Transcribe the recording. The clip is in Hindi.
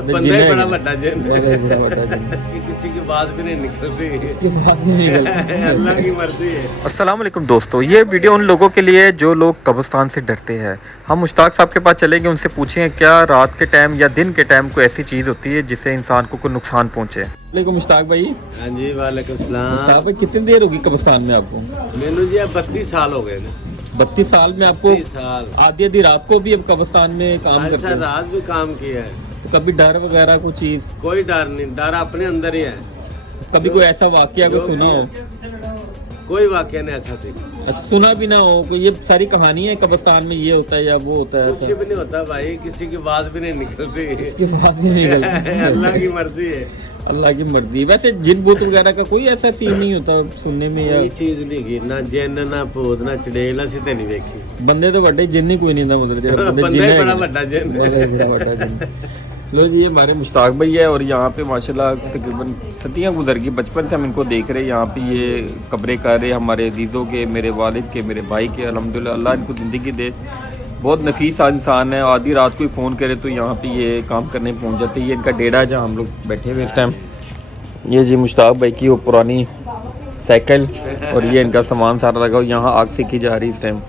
बंदा ही बड़ा बड़ा जिन कि किसी की बात भी नहीं निकलती, अल्लाह की मर्जी है। अस्सलाम वालेकुम दोस्तों, ये वीडियो उन लोगों के लिए जो लोग कब्रिस्तान से डरते हैं। हम मुश्ताक साहब के पास चलेंगे, उनसे पूछेंगे क्या रात के टाइम या दिन के टाइम कोई ऐसी चीज़ होती है जिससे इंसान को कोई नुकसान पहुँचे। वालेकुम मुश्ताक भाई। हाँ जी वालेकुम सलाम। मुश्ताक भाई कितनी देर होगी कब्रिस्तान में आपको? मैनू जी 32 साल हो गए। 32 साल में आपको 32 साल आधी रात को भी अब कब्रिस्तान में काम करते सारी हैं? रात भी काम किया है। तो कभी डर वगैरह कोई चीज़? कोई डर नहीं, डर अपने अंदर ही है। कभी कोई ऐसा वाकया को सुना हो? कोई वाकया नहीं ऐसा थी। अच्छा, सुना भी ना हो कि ये सारी कहानी है कब्रिस्तान में ये होता है या वो होता है? कुछ भी नहीं होता भाई, किसी की बात भी नहीं निकलती, इसके बाद नहीं निकलती। अल्लाह की मर्जी है। अल्लाह की मर्जी। वैसे जिन भूत वगैरह का कोई ऐसा सीन नहीं होता सुनने में? या कोई चीज नहीं की, ना जिन ना भूत ना चुड़ैल ਅਸੀਂ ਤੇ ਨਹੀਂ ਵੇਖੀ। बंदे तो बड़े जिन ही कोई नहीं था, मतलब बंदा ही बड़ा बड़ा जिन। बड़ा जिन। लो जी, ये हमारे मुश्ताक भाई है और यहाँ पे माशाल्लाह तकरीबन सदियाँ गुजर गई, बचपन से हम इनको देख रहे हैं। यहाँ पे ये कब्रें कर रहे हमारे अजीज़ों के, मेरे वालिद के, मेरे भाई के। अल्हम्दुलिल्लाह अल्लाह इनको ज़िंदगी दे। बहुत नफीस इंसान है। आधी रात को फ़ोन करे तो यहाँ पे ये काम करने पहुँच जाते हैं। ये इनका डेरा है जहाँ हम लोग बैठे हुए इस टाइम। ये जी मुश्ताक भाई की वो पुरानी साइकिल और ये इनका सामान सारा लगा, यहाँ आग सेकी जा रही है इस टाइम।